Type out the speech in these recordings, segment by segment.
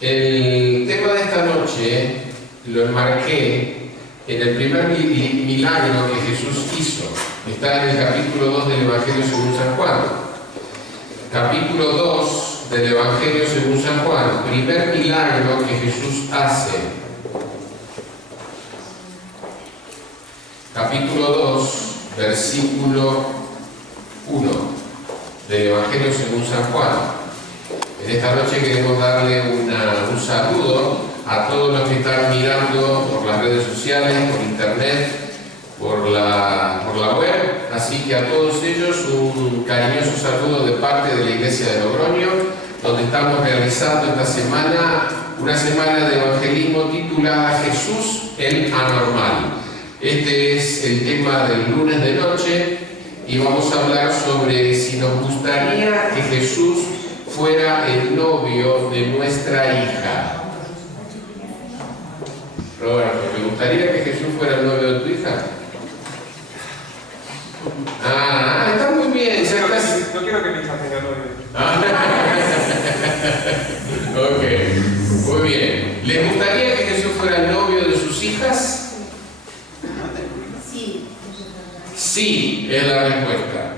El tema de esta noche lo enmarqué en el primer milagro que Jesús hizo. Está en el capítulo 2 del Evangelio según San Juan. Capítulo 2 del Evangelio según San Juan. Primer milagro que Jesús hace. Capítulo 2, versículo 1 del Evangelio según San Juan. En esta noche queremos darle un saludo a todos los que están mirando por las redes sociales, por internet, por la web. Así que a todos ellos un cariñoso saludo de parte de la Iglesia de Logroño, donde estamos realizando esta semana una semana de evangelismo titulada Jesús el Anormal. Este es el tema del lunes de noche y vamos a hablar sobre si nos gustaría que Jesús fuera el novio de nuestra hija. Roberto, ¿te gustaría que Jesús fuera el novio de tu hija? Está muy bien. No quiero que mi hija tenga novio. Ok, muy bien. ¿Les gustaría que Jesús fuera el novio de sus hijas? Sí, es la respuesta.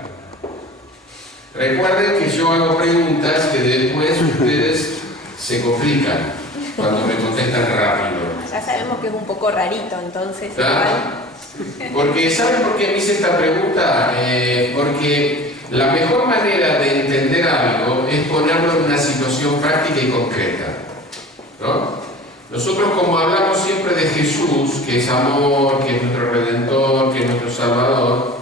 Recuerden que yo hago preguntas que después ustedes se complican cuando me contestan rápido. Ya sabemos que es un poco rarito, entonces. ¿Claro? Porque, ¿saben por qué me hice esta pregunta? Porque la mejor manera de entender algo es ponerlo en una situación práctica y concreta, ¿no? Nosotros, como hablamos siempre de Jesús, que es amor, que es nuestro Redentor, que es nuestro Salvador,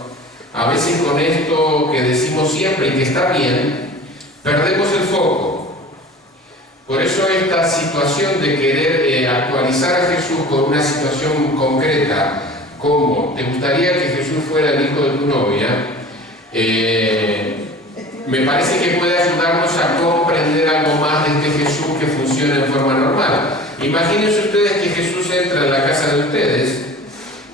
a veces con esto que decimos siempre y que está bien, perdemos el foco. Por eso esta situación de querer actualizar a Jesús con una situación concreta, como ¿te gustaría que Jesús fuera el hijo de tu novia? Me parece que puede ayudarnos a comprender algo más de este Jesús que funciona en forma normal. Imagínense ustedes que Jesús entra en la casa de ustedes,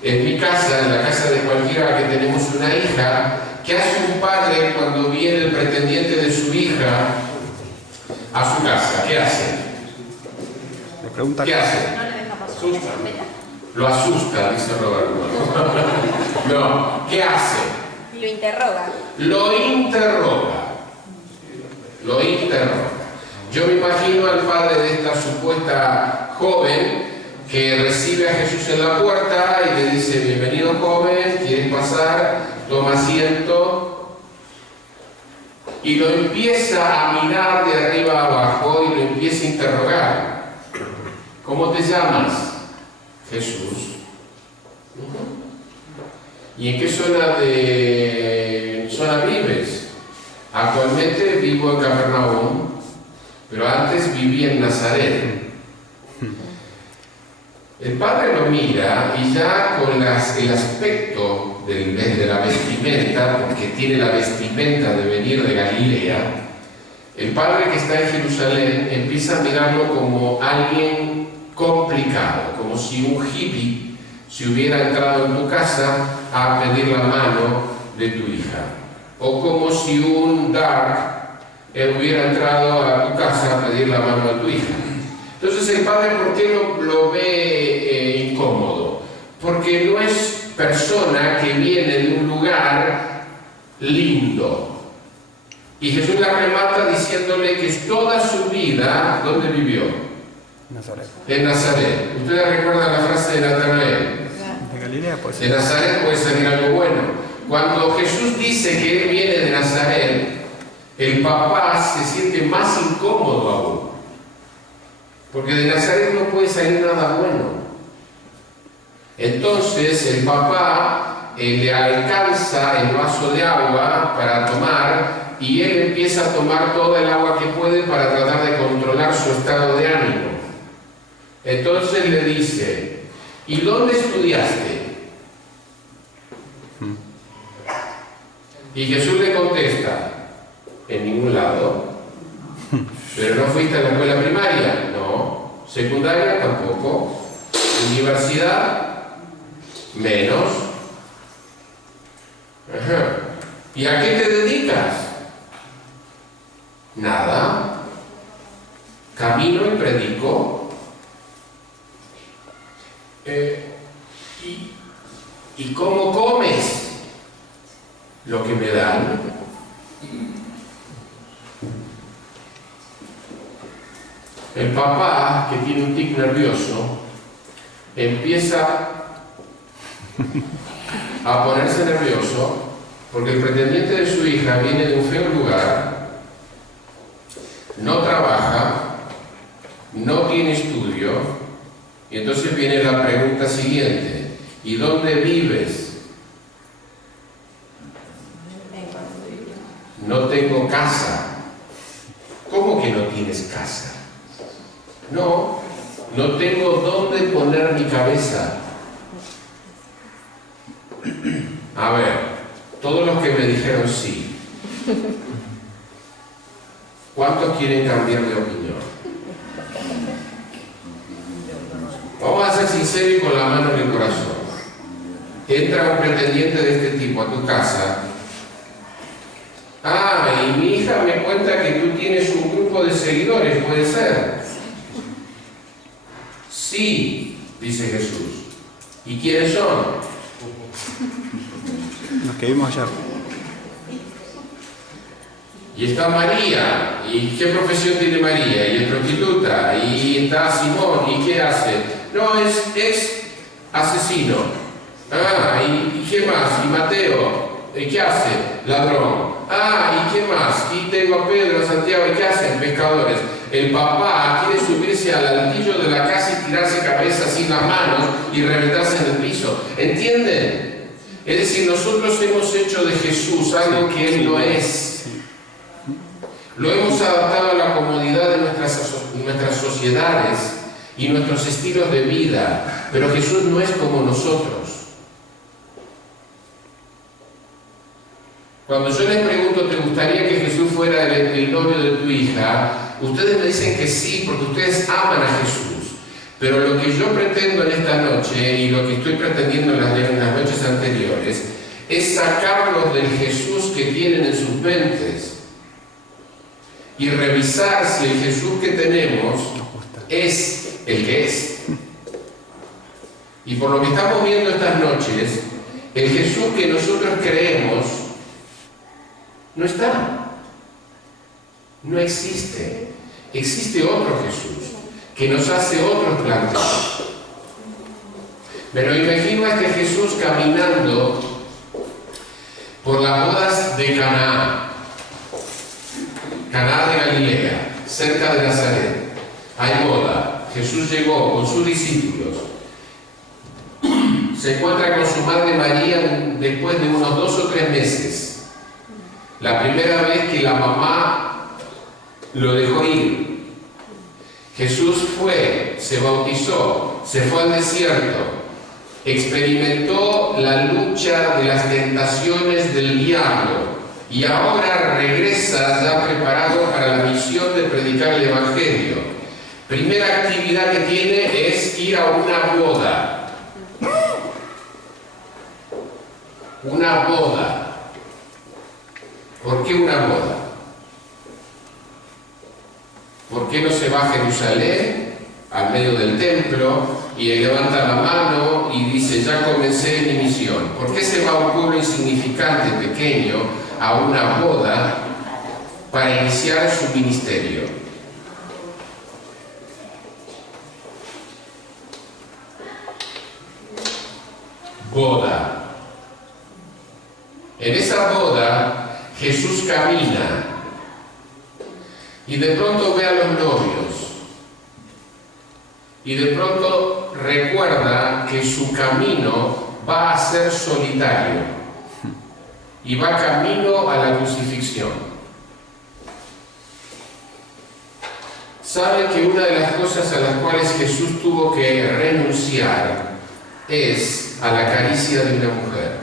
en mi casa, en la casa de cualquiera que tenemos una hija. ¿Qué hace un padre cuando viene el pretendiente de su hija a su casa? ¿Qué hace? ¿Qué hace? No le dejamos Asusta. carpeta. Lo asusta, dice Roberto. No, ¿qué hace? Lo interroga. Lo interroga. Lo interroga. Yo me imagino al padre de esta supuesta joven que recibe a Jesús en la puerta y le dice: bienvenido joven, ¿quieres pasar? Toma asiento. Y lo empieza a mirar de arriba a abajo y lo empieza a interrogar. ¿Cómo te llamas? Jesús. ¿Y en qué zona vives? Actualmente vivo en Capernaum, pero antes viví en Nazaret. El padre lo mira y ya con el aspecto de la vestimenta, porque tiene la vestimenta de venir de Galilea, el padre que está en Jerusalén empieza a mirarlo como alguien complicado, como si un hippie se hubiera entrado en tu casa a pedir la mano de tu hija, o como si un dark hubiera entrado a tu casa a pedir la mano de tu hija. Entonces el padre, ¿por qué lo ve incómodo? Porque no es persona que viene de un lugar lindo. Y Jesús la remata diciéndole que toda su vida, ¿dónde vivió? Nazaret. En Nazaret. ¿Ustedes recuerdan la frase de Natanael? De Galilea, pues. De Nazaret puede salir algo bueno. Cuando Jesús dice que él viene de Nazaret, el papá se siente más incómodo aún. Porque de Nazaret no puede salir nada bueno. Entonces el papá le alcanza el vaso de agua para tomar y él empieza a tomar toda el agua que puede para tratar de controlar su estado de ánimo. Entonces le dice: ¿y dónde estudiaste? Y Jesús le contesta: en ningún lado. ¿Pero no fuiste a la escuela primaria? No. ¿Secundaria? Tampoco. ¿Universidad? Menos. Ajá. ¿Y a qué te dedicas? Nada. camino y predico, y cómo comes lo que me dan. El papá, que tiene un tic nervioso, empieza a ponerse nervioso porque el pretendiente de su hija viene de un feo lugar, no trabaja, no tiene estudio, y entonces viene la pregunta siguiente: ¿y dónde vives? No tengo casa. ¿Cómo que no tienes casa? No tengo dónde poner mi cabeza. A ver, todos los que me dijeron sí, ¿cuántos quieren cambiar de opinión? Vamos a ser sinceros y con la mano en el corazón. Entra un pretendiente de este tipo a tu casa. Y mi hija me cuenta que tú tienes un grupo de seguidores, ¿puede ser? Sí, dice Jesús. ¿Y quiénes son? Los que vimos ayer. Y está María. ¿Y qué profesión tiene María? Y es prostituta. Y está Simón. ¿Y qué hace? No, es ex asesino. ¿Y qué más? Y Mateo. ¿Y qué hace? Ladrón. ¿Y qué más? Y tengo a Pedro, a Santiago. ¿Y qué hacen? Pescadores. El papá quiere subirse al altillo de la casa y tirarse cabeza sin las manos y reventarse en el piso. ¿Entienden? Es decir, nosotros hemos hecho de Jesús algo que Él no es. Lo hemos adaptado a la comodidad de nuestras sociedades y nuestros estilos de vida. Pero Jesús no es como nosotros. Cuando yo les pregunto, ¿te gustaría que Jesús fuera el novio de tu hija? Ustedes me dicen que sí, porque ustedes aman a Jesús. Pero lo que yo pretendo en esta noche, y lo que estoy pretendiendo en las noches anteriores, es sacarlos del Jesús que tienen en sus mentes y revisar si el Jesús que tenemos es el que es. Y por lo que estamos viendo estas noches, el Jesús que nosotros creemos no está, no existe. Existe otro Jesús que nos hace otros planteos. Pero imagino a este Jesús caminando por las bodas de Caná de Galilea, cerca de Nazaret. Hay boda. Jesús llegó con sus discípulos. Se encuentra con su madre María después de unos 2 o 3 meses. La primera vez que la mamá lo dejó ir. Jesús fue, se bautizó, se fue al desierto, experimentó la lucha de las tentaciones del diablo y ahora regresa ya preparado para la misión de predicar el Evangelio. Primera actividad que tiene es ir a una boda. Una boda. ¿Por qué una boda? ¿Por qué no se va a Jerusalén, al medio del templo, y levanta la mano y dice, ya comencé mi misión? ¿Por qué se va a un pueblo insignificante, pequeño, a una boda para iniciar su ministerio? Boda. En esa boda, Jesús camina y de pronto ve a los novios y de pronto recuerda que su camino va a ser solitario y va camino a la crucifixión. ¿Sabe que una de las cosas a las cuales Jesús tuvo que renunciar es a la caricia de una mujer?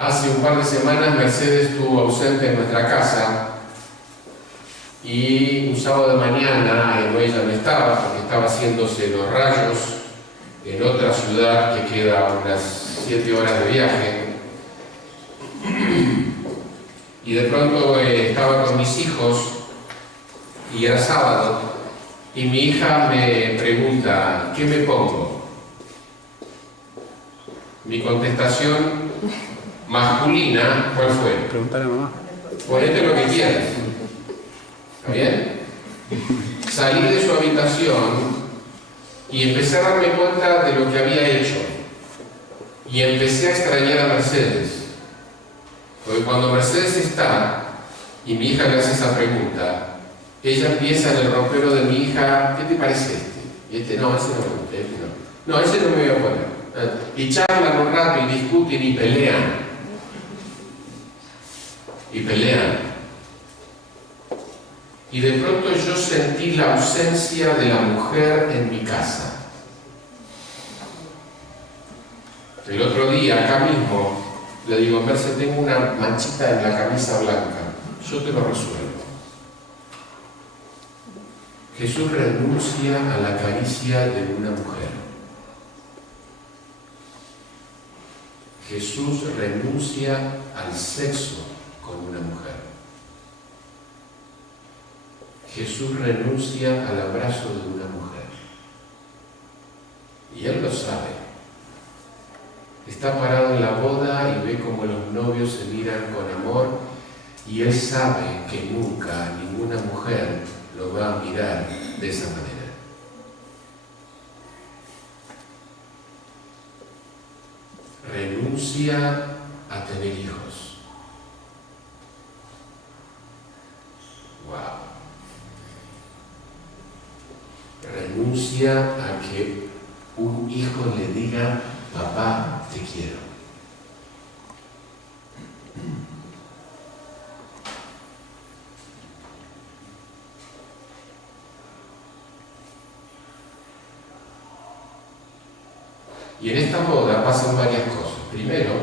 Hace un par de semanas Mercedes estuvo ausente en nuestra casa y un sábado de mañana ella no estaba porque estaba haciéndose los rayos en otra ciudad que queda a unas 7 horas de viaje. y de pronto estaba con mis hijos y era sábado y mi hija me pregunta, ¿qué me pongo? Mi contestación masculina, ¿cuál fue? Preguntar a mamá. Ponete lo que quieras. ¿Está bien? Salí de su habitación y empecé a darme cuenta de lo que había hecho. Y empecé a extrañar a Mercedes. Porque cuando Mercedes está y mi hija le hace esa pregunta, ella empieza en el ropero de mi hija, ¿qué te parece este? Y este, no, ese no me gusta, este no. No, ese no me voy a poner. Y charlan un rato y discuten y pelean. Y pelean. Y de pronto yo sentí la ausencia de la mujer en mi casa. El otro día, acá mismo, le digo, Merce, tengo una manchita en la camisa blanca. Yo te lo resuelvo. Jesús renuncia a la caricia de una mujer. Jesús renuncia al sexo con una mujer. Jesús renuncia al abrazo de una mujer. Y Él lo sabe. Está parado en la boda y ve cómo los novios se miran con amor y Él sabe que nunca ninguna mujer lo va a mirar de esa manera. Renuncia a tener hijos. Wow. Renuncia a que un hijo le diga, papá, te quiero. Y en esta boda pasan varias cosas. Primero,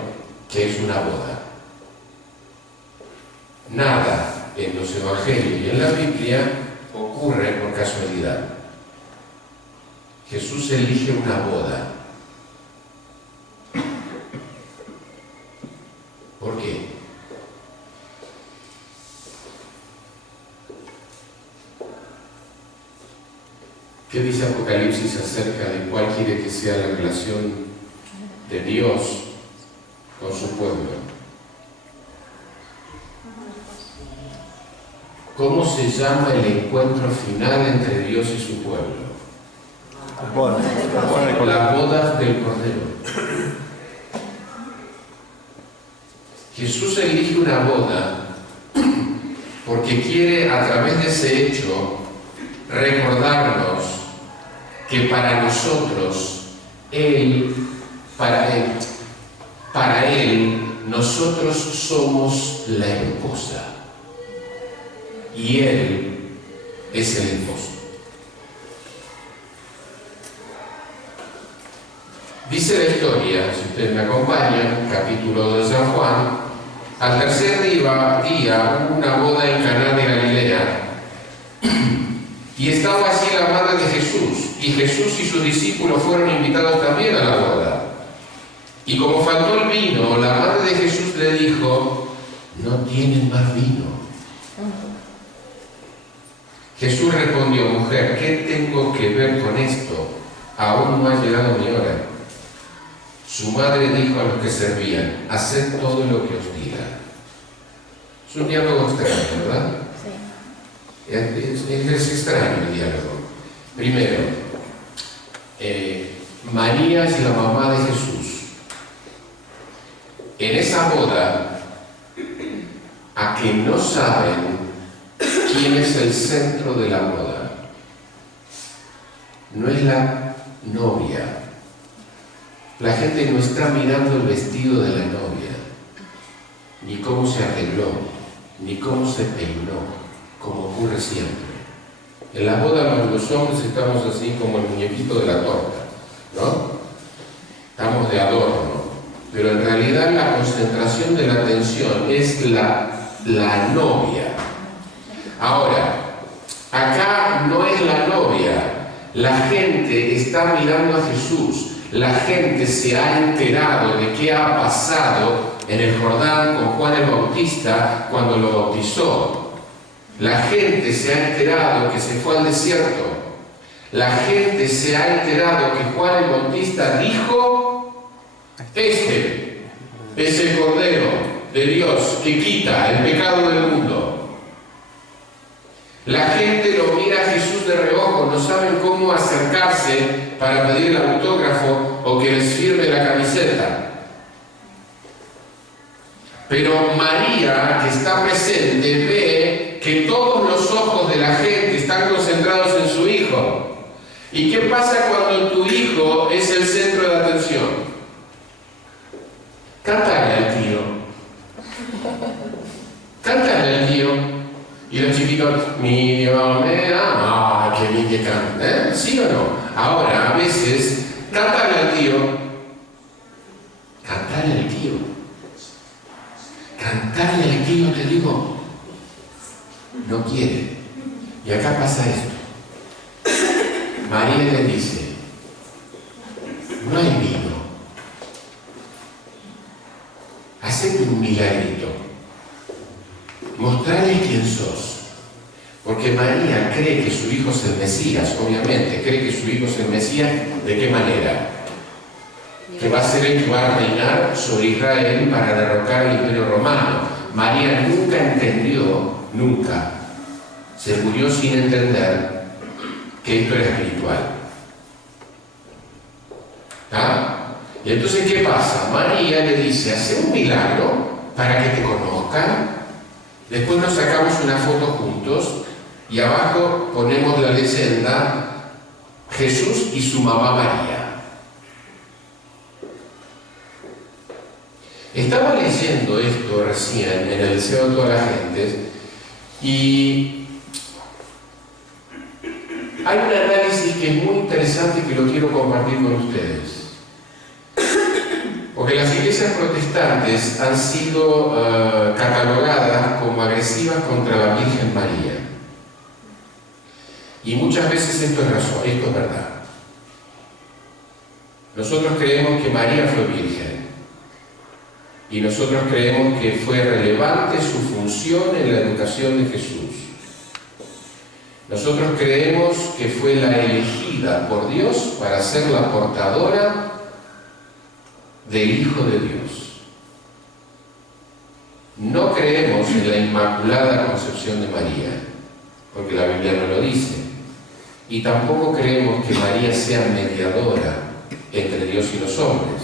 que es una boda. Nada en los evangelios y en la Biblia ocurre por casualidad. Jesús elige una boda. ¿Por qué? ¿Qué dice Apocalipsis acerca de cuál quiere que sea la relación de Dios con su pueblo? ¿Cómo se llama el encuentro final entre Dios y su pueblo? La boda del Cordero. Jesús elige una boda porque quiere a través de ese hecho recordarnos que para nosotros, para Él, nosotros somos la esposa y Él es el esposo. Dice la historia, si ustedes me acompañan, capítulo de San Juan, al tercer día hubo una boda en Caná de Galilea y estaba allí la madre de Jesús, y Jesús y sus discípulos fueron invitados también a la boda. Y como faltó el vino, la madre de Jesús le dijo, no tienen más vino. Jesús respondió, mujer, ¿qué tengo que ver con esto? Aún no ha llegado mi hora. Su madre dijo a los que servían, haced todo lo que os diga. Es un diálogo extraño, ¿verdad? Sí. Es extraño el diálogo. Primero, María es la mamá de Jesús. En esa boda, a que no saben quién es el centro de la boda, no es la novia. La gente no está mirando el vestido de la novia, ni cómo se arregló, ni cómo se peinó, como ocurre siempre. En la boda los hombres estamos así como el muñequito de la torta, ¿no? Estamos de adorno, pero en realidad la concentración de la atención es la novia. Ahora, acá no es la novia, la gente está mirando a Jesús. La gente se ha enterado de qué ha pasado en el Jordán con Juan el Bautista cuando lo bautizó. La gente se ha enterado que se fue al desierto. La gente se ha enterado que Juan el Bautista dijo: este es el Cordero de Dios que quita el pecado del mundo. La gente lo mira a Jesús de reojo, no saben cómo acercarse para pedir el autógrafo o que les firme la camiseta. Pero María, que está presente, ve que todos los ojos de la gente están concentrados en su hijo. ¿Y qué pasa cuando tu hijo es el centro de atención? Cántale al tío. Cántale al tío. Y los chiquitos, mi Dios me ama, qué bien que canta. ¿Sí o no? Ahora, a veces, cántale al tío. Cántale al tío. Cantarle al tío, te digo, no quiere. Y acá pasa esto. María le dice: no hay vino. Hacete un milagrito. Mostrarle quién sos. Porque María cree que su hijo es el Mesías, obviamente. Cree que su hijo es el Mesías. ¿De qué manera? Que va a ser el que va a reinar sobre Israel para derrocar el Imperio Romano. María nunca entendió, nunca, se murió sin entender que esto era espiritual. ¿Ah? Y entonces, ¿qué pasa? María le dice: hace un milagro para que te conozcan. Después nos sacamos una foto juntos y abajo ponemos la leyenda: Jesús y su mamá María. Estaba leyendo esto recién en el Deseo de toda la gente y hay un análisis que es muy interesante y que lo quiero compartir con ustedes. Porque las iglesias protestantes han sido catalogadas como agresivas contra la Virgen María. Y muchas veces esto es verdad. Nosotros creemos que María fue virgen. Y nosotros creemos que fue relevante su función en la educación de Jesús. Nosotros creemos que fue la elegida por Dios para ser la portadora del Hijo de Dios. No creemos en la Inmaculada Concepción de María, porque la Biblia no lo dice. Y tampoco creemos que María sea mediadora entre Dios y los hombres,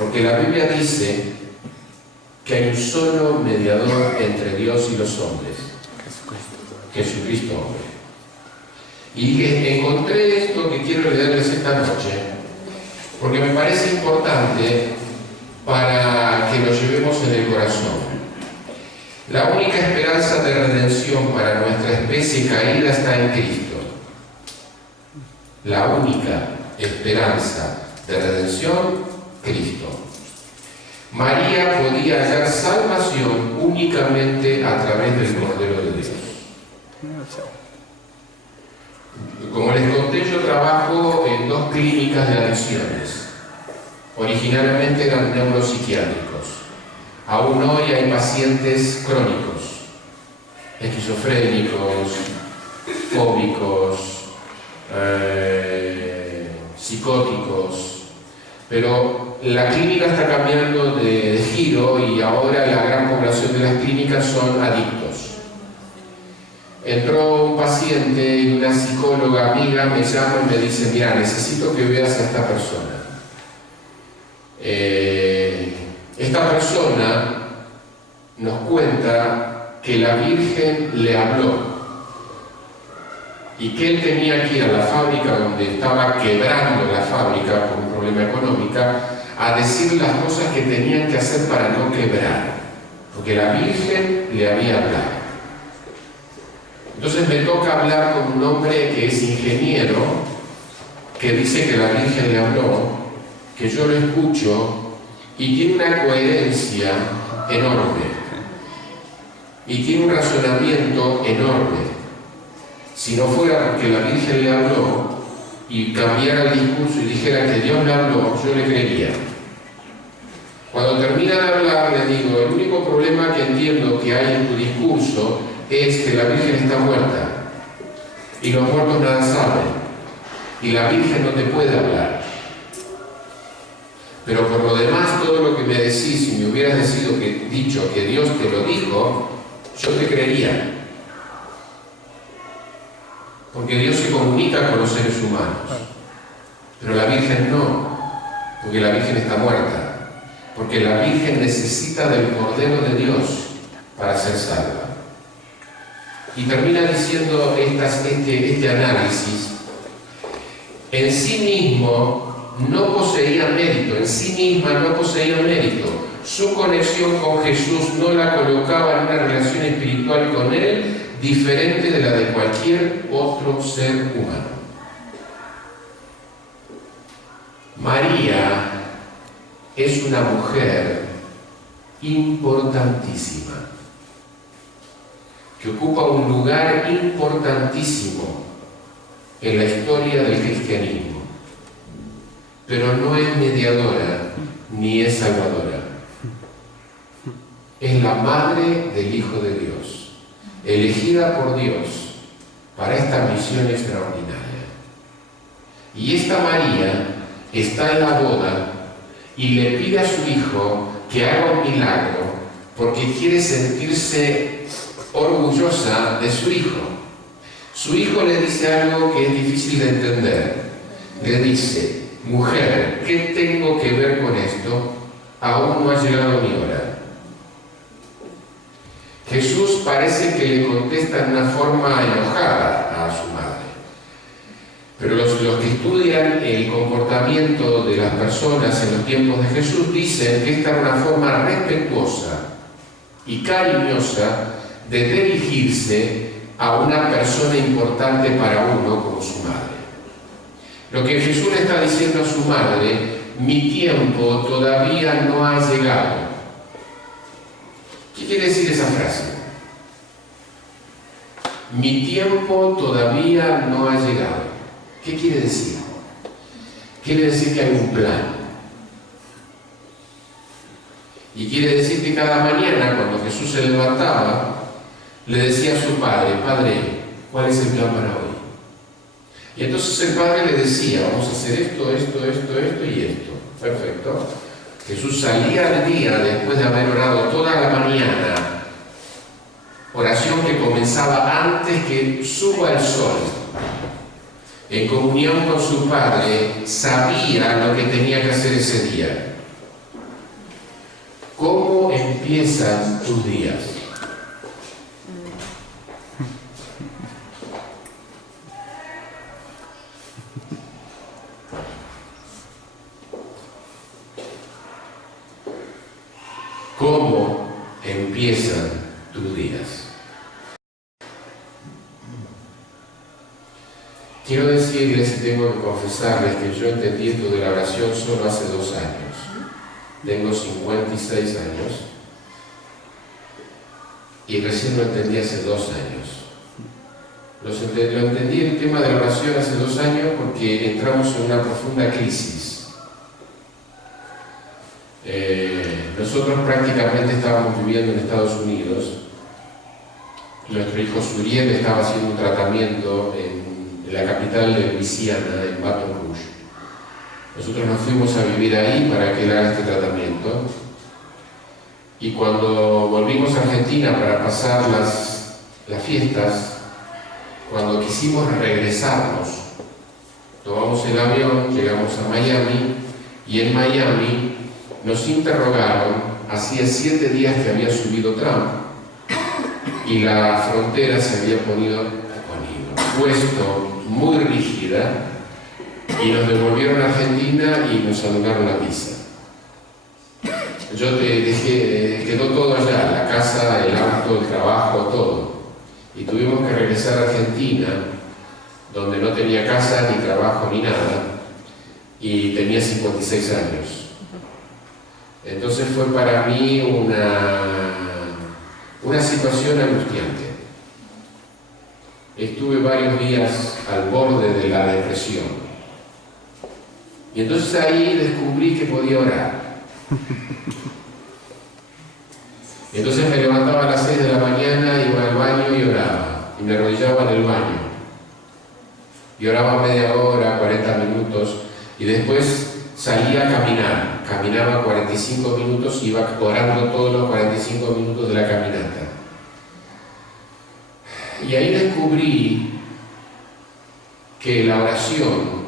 porque la Biblia dice que hay un solo mediador entre Dios y los hombres: Jesucristo hombre. Y encontré esto que quiero leerles esta noche, porque me parece importante para que lo llevemos en el corazón. La única esperanza de redención para nuestra especie caída está en Cristo. La única esperanza de redención, Cristo. María podía hallar salvación únicamente a través del Cordero de Dios. Como les conté, yo trabajo en 2 clínicas de adicciones. Originalmente eran neuropsiquiátricos. Aún hoy hay pacientes crónicos, esquizofrénicos, fóbicos, psicóticos, pero la clínica está cambiando de giro y ahora la gran población de las clínicas son adictos. Entró un paciente y una psicóloga amiga me llama y me dice: mira, necesito que veas a esta persona. Esta persona nos cuenta que la Virgen le habló y que él tenía que ir a la fábrica donde estaba quebrando la fábrica por un problema económico a decir las cosas que tenían que hacer para no quebrar, porque la Virgen le había hablado. Entonces me toca hablar con un hombre que es ingeniero, que dice que la Virgen le habló, que yo lo escucho y tiene una coherencia enorme y tiene un razonamiento enorme. Si no fuera porque la Virgen le habló y cambiara el discurso y dijera que Dios le habló, yo le creería. Cuando termina de hablar, le digo, el único problema que entiendo que hay en tu discurso es que la Virgen está muerta y los muertos nada saben y la Virgen no te puede hablar. Pero por lo demás, todo lo que me decís, si me hubieras dicho que Dios te lo dijo, yo te creería. Porque Dios se comunica con los seres humanos. Pero la Virgen no, porque la Virgen está muerta. Porque la Virgen necesita del Cordero de Dios para ser salva. Y termina diciendo este análisis. En sí mismo no poseía mérito, en sí misma no poseía mérito. Su conexión con Jesús no la colocaba en una relación espiritual con Él diferente de la de cualquier otro ser humano. María es una mujer importantísima, que ocupa un lugar importantísimo en la historia del cristianismo, pero no es mediadora ni es salvadora. Es la madre del Hijo de Dios, elegida por Dios para esta misión extraordinaria. Y esta María está en la boda y le pide a su hijo que haga un milagro porque quiere sentirse orgullosa de su hijo. Su hijo le dice algo que es difícil de entender. Le dice: mujer, ¿qué tengo que ver con esto? Aún no ha llegado mi hora. Jesús parece que le contesta en una forma enojada a su madre. Pero los que estudian el comportamiento de las personas en los tiempos de Jesús dicen que esta era una forma respetuosa y cariñosa de dirigirse a una persona importante para uno como su madre. Lo que Jesús le está diciendo a su madre: mi tiempo todavía no ha llegado. ¿Qué quiere decir esa frase? Mi tiempo todavía no ha llegado. ¿Qué quiere decir? Quiere decir que hay un plan. Y quiere decir que cada mañana, cuando Jesús se levantaba, le decía a su padre: Padre, ¿cuál es el plan para hoy? Y entonces el padre le decía: vamos a hacer esto, esto, esto, esto y esto. Perfecto. Jesús salía al día después de haber orado toda la mañana, oración que comenzaba antes que suba el sol. En comunión con su Padre, sabía lo que tenía que hacer ese día. ¿Cómo empiezan tus días? ¿Cómo empiezan tus días? Quiero decirles y tengo que confesarles que yo entendí esto de la oración solo hace 2 años. Tengo 56 años y recién lo entendí hace 2 años. Lo entendí el tema de la oración hace 2 años porque entramos en una profunda crisis. Nosotros prácticamente estábamos viviendo en Estados Unidos. Nuestro hijo Suriel estaba haciendo un tratamiento en la capital de Luisiana, en Baton Rouge. Nosotros nos fuimos a vivir ahí para que él haga este tratamiento. Y cuando volvimos a Argentina para pasar las fiestas, cuando quisimos regresarnos, tomamos el avión, llegamos a Miami, y en Miami nos interrogaron. Hacía 7 días que había subido Trump y la frontera se había puesto muy rígida y nos devolvieron a Argentina y nos anularon la visa. Yo te dejé, quedó todo allá, la casa, el auto, el trabajo, todo. Y tuvimos que regresar a Argentina, donde no tenía casa, ni trabajo, ni nada, y tenía 56 años. Entonces fue para mí una situación angustiante. Estuve varios días al borde de la depresión. Y entonces ahí descubrí que podía orar. Entonces me levantaba a las 6 de la mañana, iba al baño y oraba. Y me arrodillaba en el baño. Y oraba media hora, 40 minutos. Y después salía a caminar. Caminaba 45 minutos y iba orando todos los 45 minutos de la caminata. Y ahí descubrí que la oración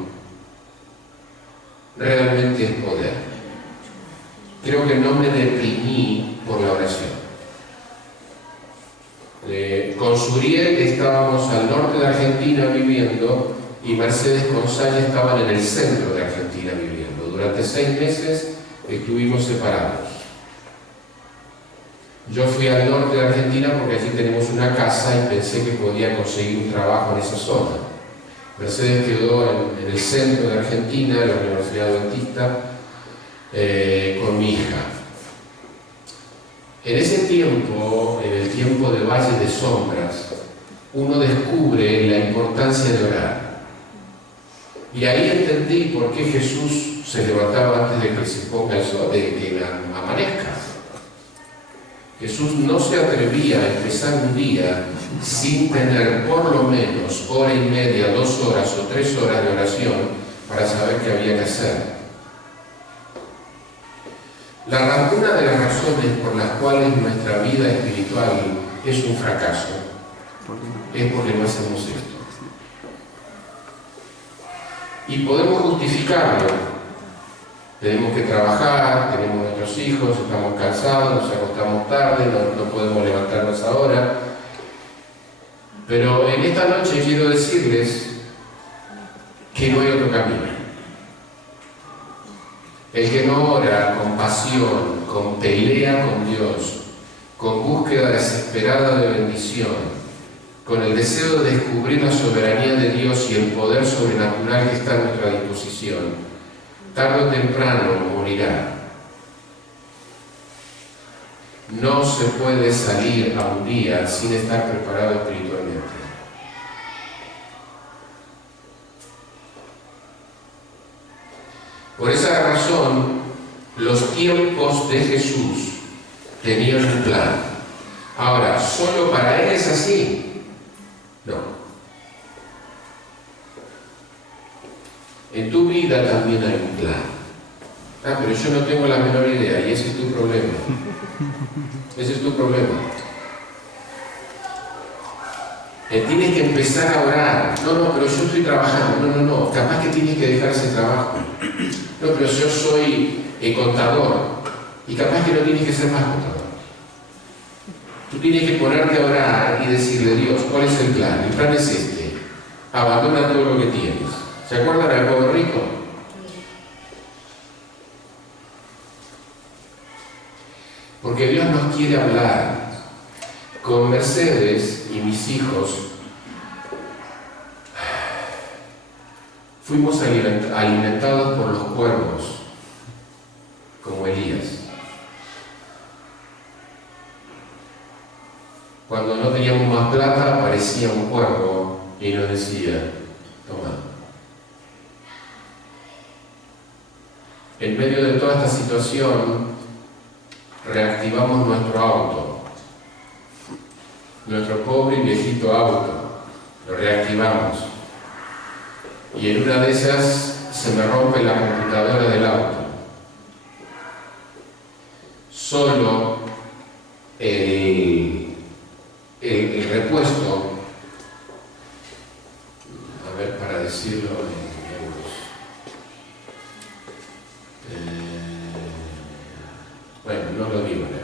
realmente es poder. Creo que no me deprimí por la oración. Con Suriel estábamos al norte de Argentina viviendo y Mercedes con Saya estaban en el centro de Argentina viviendo. Durante 6 meses estuvimos separados. Yo fui al norte de Argentina porque allí tenemos una casa y pensé que podía conseguir un trabajo en esa zona. Mercedes quedó en el centro de Argentina, en la Universidad Adventista, con mi hija. En ese tiempo, en el tiempo del Valle de Sombras, uno descubre la importancia de orar. Y ahí entendí por qué Jesús se levantaba antes de que se ponga el sol, de que amanezca. Jesús no se atrevía a empezar un día sin tener por lo menos 1 hora y media, 2 horas o 3 horas de oración para saber qué había que hacer. Una de las razones por las cuales nuestra vida espiritual es un fracaso es porque no hacemos esto. Y podemos justificarlo. Tenemos que trabajar, tenemos nuestros hijos, estamos cansados, nos acostamos tarde, no podemos levantarnos ahora. Pero en esta noche quiero decirles que no hay otro camino. El que no ora con pasión, con pelea con Dios, con búsqueda desesperada de bendición, con el deseo de descubrir la soberanía de Dios y el poder sobrenatural que está a nuestra disposición, tarde o temprano morirá. No se puede salir a un día sin estar preparado espiritualmente. Por esa razón, los tiempos de Jesús tenían un plan. Ahora, ¿solo para Él es así? No. En tu vida también hay un plan. Pero yo no tengo la menor idea y ese es tu problema. Ese es tu problema. Tienes que empezar a orar. No, pero yo estoy trabajando. No. Capaz que tienes que dejar ese trabajo. No, pero yo soy contador. Y capaz que no tienes que ser más contador. Tú tienes que ponerte a orar y decirle, Dios, ¿cuál es el plan? El plan es este. Abandona todo lo que tienes. ¿Se acuerdan del pobre rico? Porque Dios nos quiere hablar. Con Mercedes y mis hijos fuimos alimentados por los cuervos, como Elías. Cuando no teníamos más plata, aparecía un cuervo y nos decía, toma. En medio de toda esta situación, reactivamos nuestro auto. Nuestro pobre y viejito auto, lo reactivamos. Y en una de esas se me rompe la computadora del auto. Solo el repuesto, a ver, para decirlo en euros, bueno, no lo digo en euros.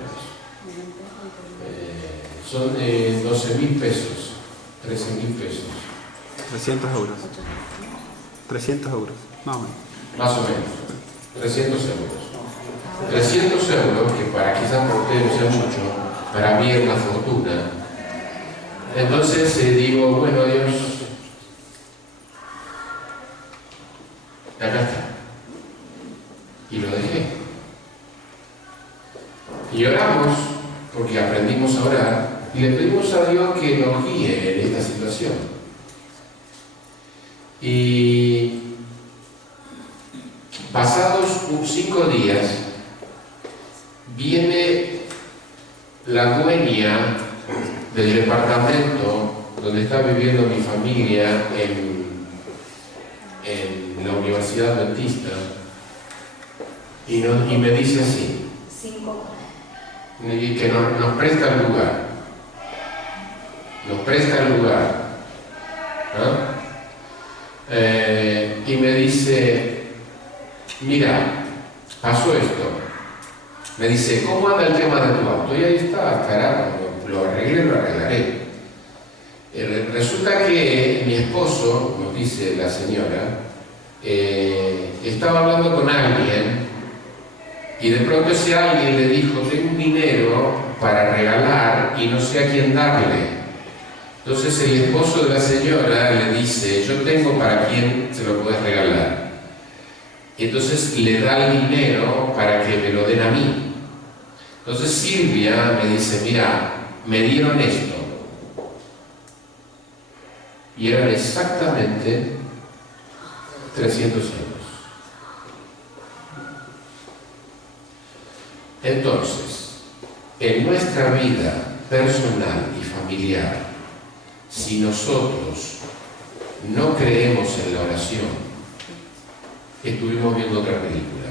Son 12.000 pesos, 13.000 pesos. 300 euros. 300 euros, más o menos. Más o menos. 300 euros. 300 euros, que para quizás por ustedes no sea mucho, para mí es una fortuna. Entonces digo, bueno, Dios, acá está. Y lo dejé. Y oramos, porque aprendimos a orar, y le pedimos a Dios que nos guíe en esta situación. Y pasados 5 días, viene la dueña del departamento donde está viviendo mi familia en la Universidad Adventista y me dice así, y que nos presta el lugar, ¿no? Y me dice, mira, pasó esto. Me dice, ¿cómo anda el tema de tu auto? Y ahí está, estará, lo arreglaré. Resulta que mi esposo, nos dice la señora, estaba hablando con alguien y de pronto ese alguien le dijo, tengo un dinero para regalar y no sé a quién darle. Entonces el esposo de la señora le dice, yo tengo para quién se lo puedes regalar. Y entonces le da el dinero para que me lo den a mí. Entonces Silvia me dice, mira, me dieron esto. Y eran exactamente 300 euros. Entonces, en nuestra vida personal y familiar, si nosotros no creemos en la oración, estuvimos viendo otra película.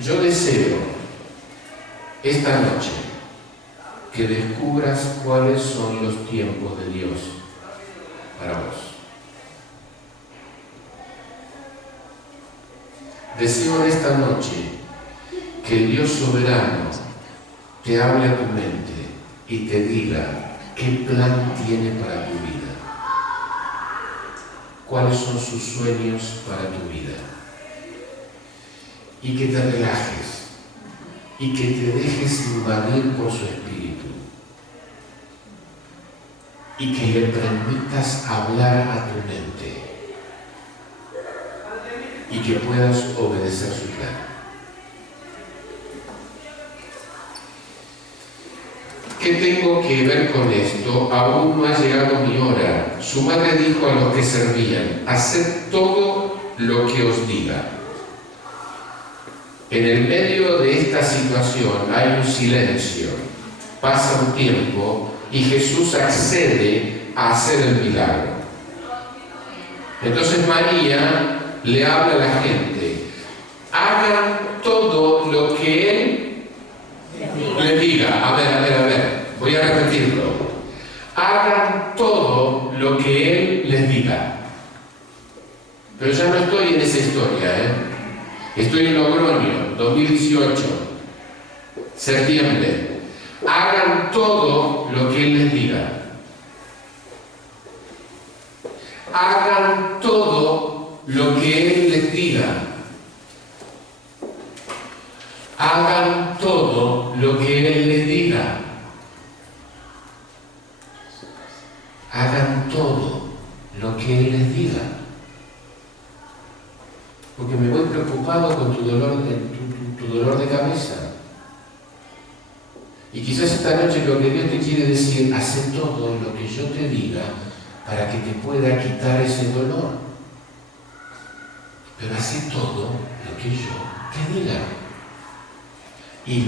Yo deseo esta noche que descubras cuáles son los tiempos de Dios para vos. Deseo en esta noche que el Dios soberano te hable a tu mente y te diga qué plan tiene para tu vida, cuáles son sus sueños para tu vida, y que te relajes y que te dejes invadir por su espíritu y que le permitas hablar a tu mente y que puedas obedecer su plan. ¿Qué tengo que ver con esto? Aún no ha llegado mi hora. Su madre dijo a los que servían, haced todo lo que os diga. En el medio de esta situación hay un silencio, pasa un tiempo y Jesús accede a hacer el milagro. Entonces María le habla a la gente, hagan todo lo que Él les diga. A ver, voy a repetirlo. Hagan todo lo que Él les diga. Pero ya no estoy en esa historia, Estoy en Logroño, 2018, septiembre. Hagan todo lo que Él les diga. Hagan todo lo que Él les diga. Hagan todo lo que Él les diga. Hagan todo lo que Él les diga. Porque me voy preocupado con tu dolor de cabeza. Y quizás esta noche lo que Dios te quiere decir, hace todo lo que yo te diga para que te pueda quitar ese dolor. Pero hace todo lo que yo te diga. Y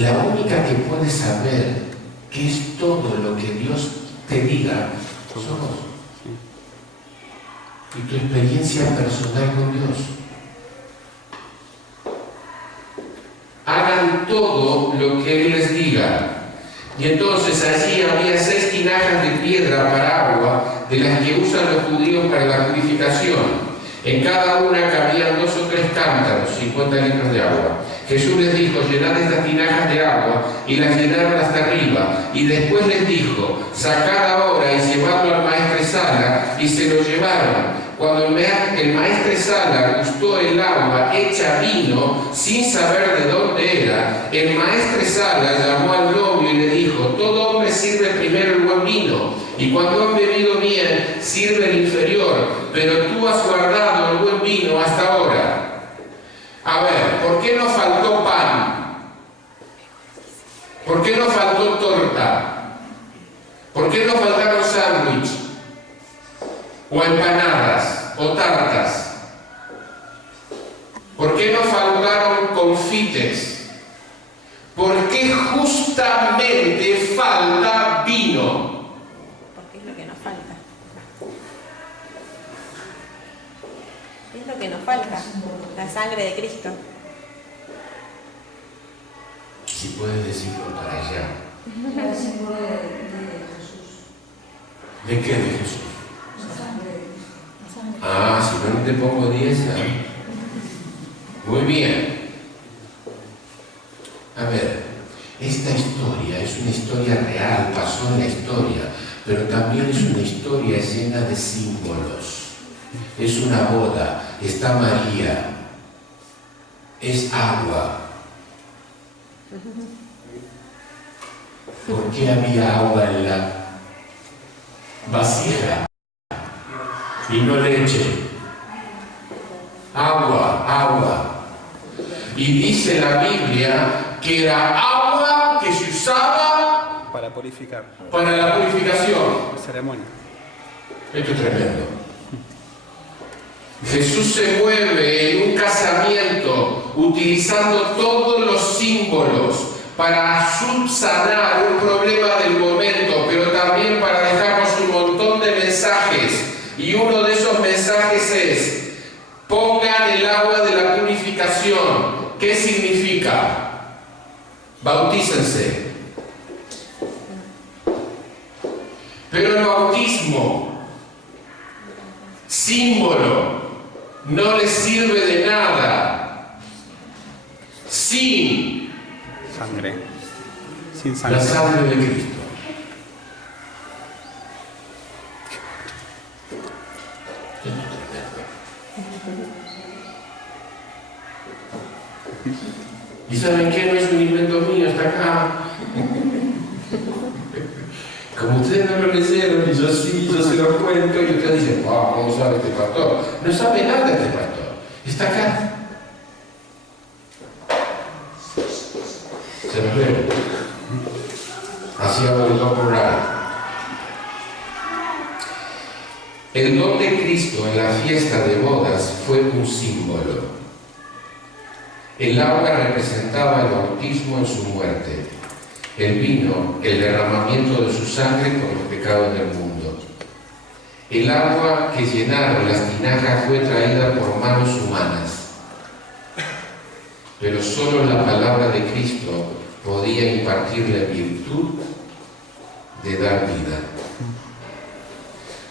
la única que puede saber qué es todo lo que Dios te diga, sos vos. Y tu experiencia personal con Dios. Hagan todo lo que Él les diga. Y entonces allí había 6 tinajas de piedra para agua, de las que usan los judíos para la purificación. En cada una cabían 2 o 3 cántaros, 50 litros de agua. Jesús les dijo, llenad estas tinajas de agua, y las llenaron hasta arriba. Y después les dijo, sacad ahora y llevadlo al maestresala, y se lo llevaron. Cuando el maestresala gustó el agua hecha vino, sin saber de dónde era, el maestresala llamó al novio y le dijo, todo hombre sirve primero el buen vino, y cuando han bebido bien, sirve el inferior, pero tú has guardado el buen vino hasta ahora. A ver, ¿por qué nos faltó pan? ¿Por qué nos faltó torta? ¿Por qué nos faltaron sándwich? O empanadas, o tartas. ¿Por qué no faltaron confites? ¿Por qué justamente falta vino? Porque es lo que nos falta. Es lo que nos falta, la sangre de Cristo. Si puedes decirlo para allá. El símbolo de Jesús. ¿De qué de Jesús? La sangre. Ah, si no te pongo 10. Muy bien. A ver, esta historia es una historia real, pasó en la historia, pero también es una historia llena de símbolos. Es una boda, está María, es agua. ¿Por qué había agua en la vasija y no leche? Agua, agua. Y dice la Biblia que era agua que se usaba Para purificar. para la purificación. Ceremonia. Esto es tremendo. Jesús se mueve en un casamiento utilizando todos los símbolos para subsanar un problema del momento, pero también para dejarnos un montón de mensajes. Y uno de esos mensajes es: pongan el agua de la purificación. ¿Qué significa? Bautícense. Pero el bautismo, símbolo, no les sirve de nada sin Sangre. Sin la sangre. sangre de Cristo. ¿Y saben qué? No es un invento mío, está acá. Como ustedes no lo leyeron, y yo sí, yo se lo cuento, y ustedes dicen: wow, ¿cómo sabe este pastor? No sabe nada este pastor. Está acá. Se los leo. Así hago el copyright. El don de Cristo en la fiesta de bodas fue un símbolo. El agua representaba el bautismo en su muerte. El vino, el derramamiento de su sangre por los pecados del mundo. El agua que llenaron las tinajas fue traída por manos humanas. Pero solo la palabra de Cristo podía impartirle virtud de dar vida.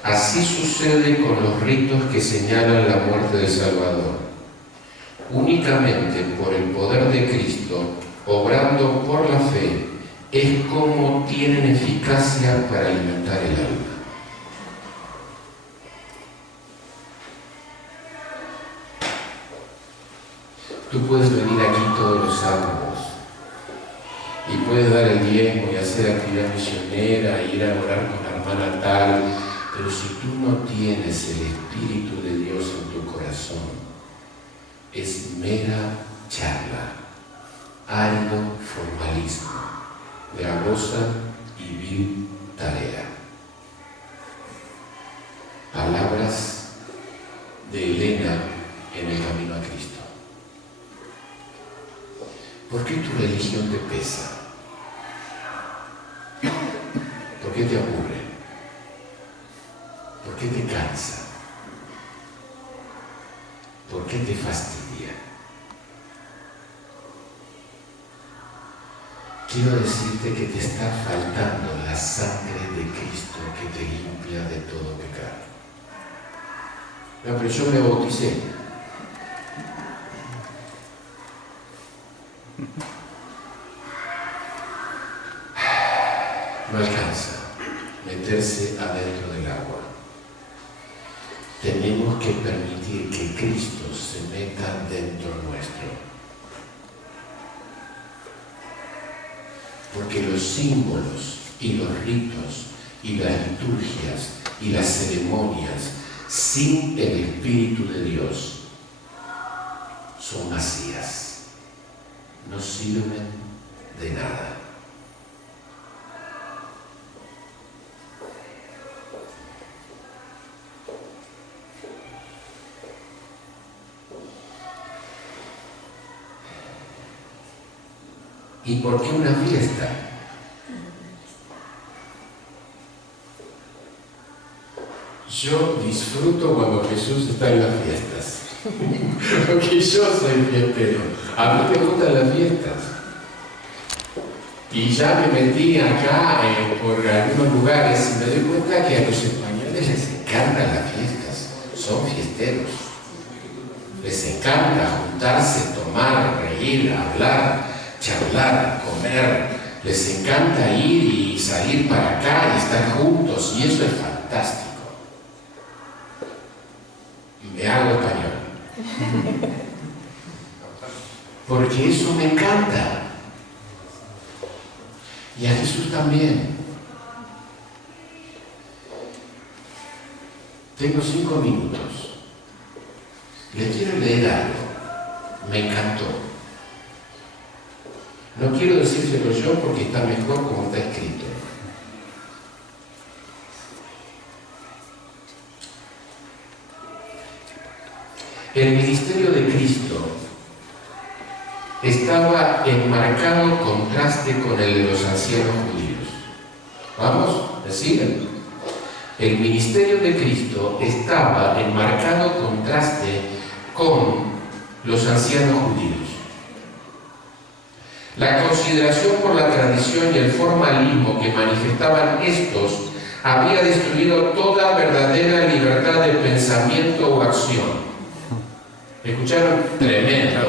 Así sucede con los ritos que señalan la muerte del Salvador. Únicamente por el poder de Cristo, obrando por la fe, es como tienen eficacia para alimentar el alma. Tú puedes venir aquí todos los sábados y puedes dar el diezmo y hacer actividad misionera, ir a orar con la hermana tal, pero si tú no tienes el Espíritu de Dios en tu corazón, es mera charla, árido formalismo, gravosa y vil tarea. Palabras de Elena en el camino a Cristo. ¿Por qué tu religión te pesa? ¿Por qué te aburre? ¿Por qué te cansa? ¿Por qué te fastidia? Quiero decirte que te está faltando la sangre de Cristo que te limpia de todo pecado. No, pero yo me bauticé. No alcanza meterse adentro del agua. Tenemos que permitir que Cristo se meta dentro nuestro. Porque los símbolos y los ritos y las liturgias y las ceremonias sin el Espíritu de Dios son vacías, no sirven de nada. ¿Y por qué una fiesta? Yo disfruto cuando Jesús está en las fiestas. Porque yo soy fiestero. A mí me gustan las fiestas. Y ya me metí acá por algunos lugares y me doy cuenta que a los españoles les encantan las fiestas. Son fiesteros. Les encanta juntarse, tomar, reír, hablar, charlar, comer. Les encanta ir y salir para acá y estar juntos. Y eso es fantástico. Me hago español. Porque eso me encanta. Y a Jesús también. Tengo 5 minutos. Le quiero leer algo. Me encantó. No quiero decírselo yo porque está mejor como está escrito. El ministerio de Cristo estaba en marcado contraste con el de los ancianos judíos. ¿Vamos? ¿Me siguen? El ministerio de Cristo estaba en marcado contraste con los ancianos judíos. La consideración por la tradición y el formalismo que manifestaban estos había destruido toda verdadera libertad de pensamiento o acción. ¿Escucharon? Tremendo.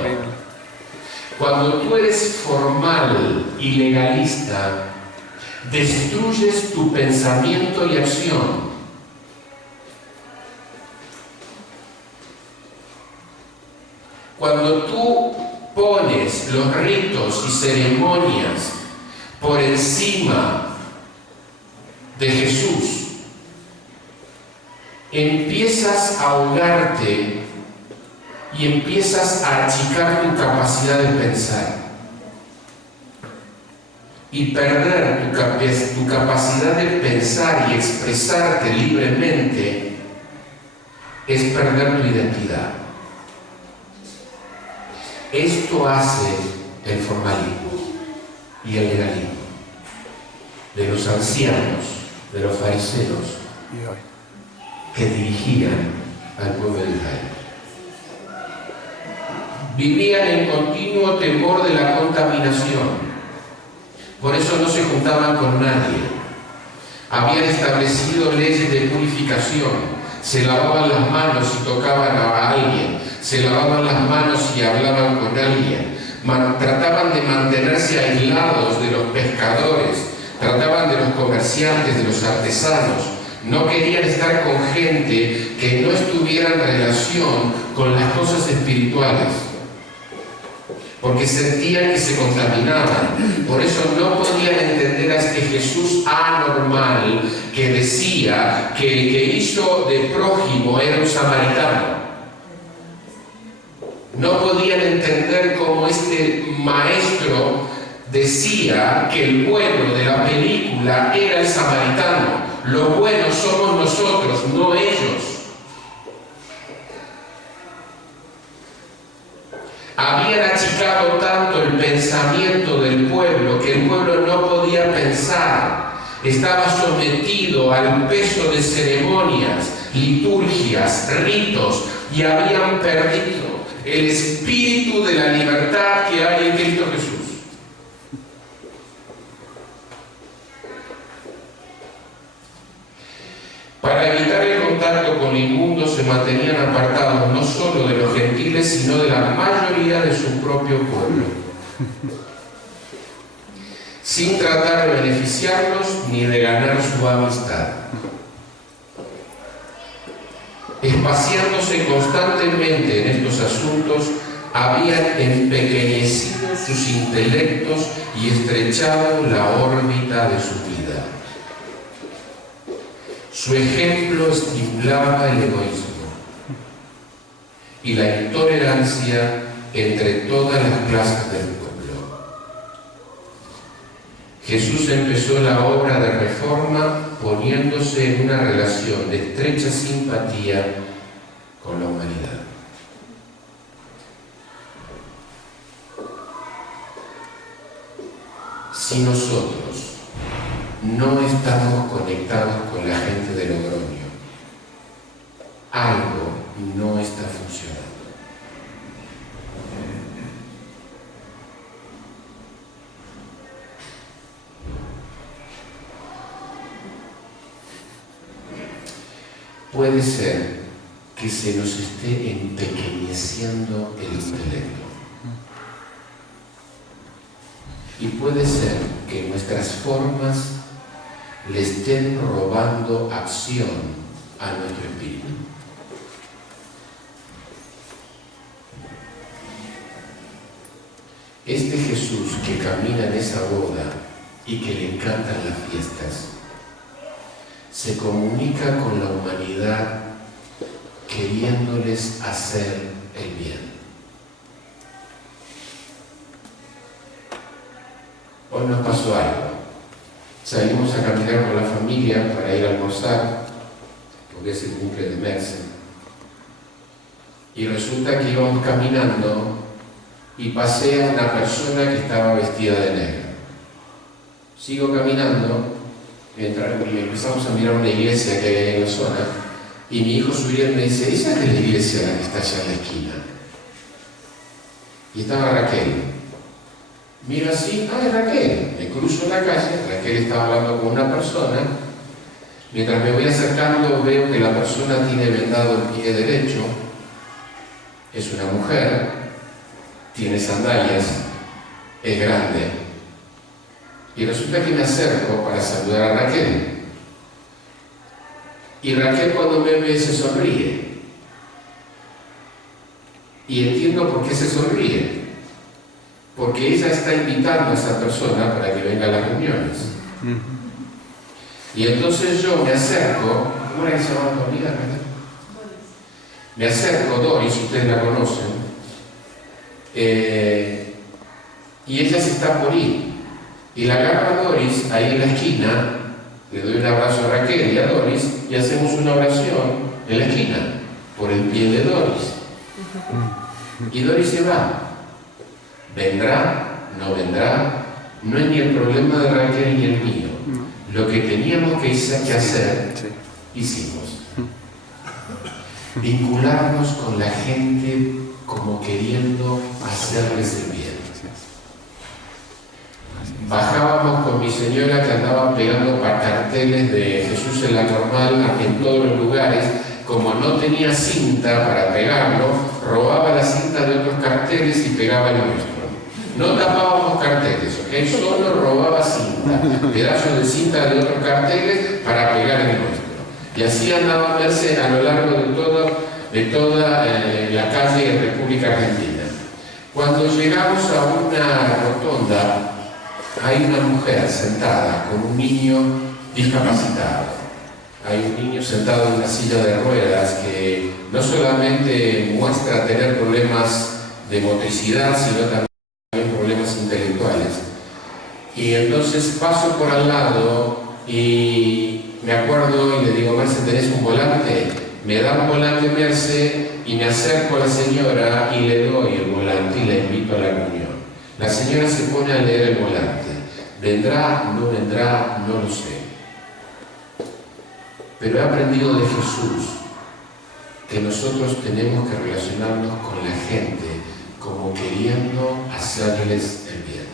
Cuando tú eres formal y legalista, destruyes tu pensamiento y acción. Cuando tú pones los ritos y ceremonias por encima de Jesús, empiezas a ahogarte y empiezas a achicar tu capacidad de pensar y perder tu capacidad de pensar y expresarte libremente es perder tu identidad. Esto hace el formalismo y el legalismo de los ancianos, de los fariseos que dirigían al pueblo de Israel. Vivían en continuo temor de la contaminación. Por eso no se juntaban con nadie. Habían establecido leyes de purificación. Se lavaban las manos y tocaban a alguien. Se lavaban las manos y hablaban con alguien. Trataban de mantenerse aislados de los pescadores. Trataban de los comerciantes, de los artesanos. No querían estar con gente que no estuviera en relación con las cosas espirituales, porque sentían que se contaminaban. Por eso no podían entender a este Jesús anormal que decía que el que hizo de prójimo era un samaritano. No podían entender cómo este maestro decía que el bueno de la película era el samaritano. Lo bueno somos nosotros, no ellos. Habían achicado tanto el pensamiento del pueblo que el pueblo no podía pensar. Estaba sometido al peso de ceremonias, liturgias, ritos, y habían perdido el espíritu de la libertad que hay en Cristo Jesús. Para evitar el contacto con el inmundo se mantenían apartados no solo de los gentiles, sino de la mayoría de su propio pueblo, sin tratar de beneficiarlos ni de ganar su amistad. Espaciándose constantemente en estos asuntos, habían empequeñecido sus intelectos y estrechado la órbita de su vida. Su ejemplo estimulaba el egoísmo y la intolerancia entre todas las clases del pueblo. Jesús empezó la obra de reforma poniéndose en una relación de estrecha simpatía con la humanidad. si nosotros no estamos conectados con la gente de Logroño, algo no está funcionando. Puede ser que se nos esté empequeñeciendo el intelecto. Y puede ser que nuestras formas le estén robando acción a nuestro espíritu. Este Jesús que camina en esa boda y que le encantan las fiestas, se comunica con la humanidad queriéndoles hacer el bien. Hoy nos pasó algo. Salimos a caminar con la familia para ir a almorzar, porque es el cumple de Merce. Y resulta que íbamos caminando y pasé a una persona que estaba vestida de negro. Sigo caminando mientras empezamos a mirar una iglesia que hay en la zona, y mi hijo Suriel me dice: ¿esa es la iglesia la que está allá en la esquina? Y estaba Raquel. Miro así, es Raquel. Me cruzo la calle, Raquel estaba hablando con una persona. Mientras me voy acercando veo que la persona tiene vendado el pie derecho, es una mujer, tiene sandalias, es grande. Y resulta que me acerco para saludar a Raquel. Y Raquel, cuando me ve, se sonríe. Y entiendo por qué se sonríe. Porque ella está invitando a esa persona para que venga a las reuniones. Y entonces yo me acerco. ¿Cómo era que se llama tu amiga? Me acerco, Doris, ustedes la conocen. Y ella se está por ir. Y la agarro a Doris ahí en la esquina, le doy un abrazo a Raquel y a Doris y hacemos una oración en la esquina, por el pie de Doris. Y Doris se va. ¿Vendrá? ¿No vendrá? No es ni el problema de Raquel ni el mío. Lo que teníamos que hacer, hicimos. Vincularnos con la gente como queriendo hacerles el bien. Bajábamos con mi señora que andaba pegando carteles de Jesús en la normal en todos los lugares. Como no tenía cinta para pegarlo, robaba la cinta de otros carteles y pegaba el nuestro. No tapábamos carteles, ¿ok? Solo robaba cinta, pedazos de cinta de otros carteles para pegar el nuestro. Y así andaba Merce a lo largo de toda la calle de República Argentina. Cuando llegamos a una rotonda, hay una mujer sentada con un niño discapacitado. Hay un niño sentado en una silla de ruedas que no solamente muestra tener problemas de motricidad, sino también problemas intelectuales. Y entonces paso por al lado y me acuerdo y le digo: Merce, ¿tenés un volante? Me da un volante Merce y me acerco a la señora y le doy el volante y la invito a la reunión. La señora se pone a leer el volante. ¿Vendrá? ¿No vendrá? No lo sé. Pero he aprendido de Jesús que nosotros tenemos que relacionarnos con la gente como queriendo hacerles el bien.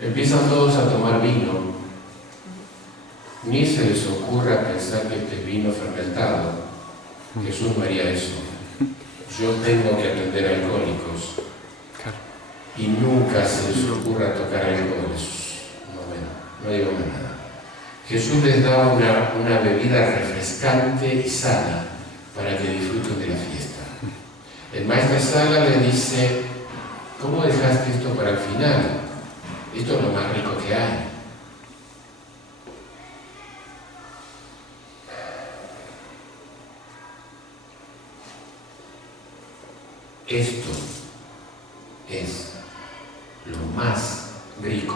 Empiezan todos a tomar vino. Ni se les ocurra pensar que este es vino fermentado. Jesús no haría eso. Yo tengo que atender alcohólicos. Y nunca se les ocurra tocar alcoholes. No digo más nada. Jesús les da una bebida refrescante y sana para que disfruten de la fiesta. El maestro Sala le dice: ¿cómo dejaste esto para el final? Esto es lo más rico que hay. Esto es lo más rico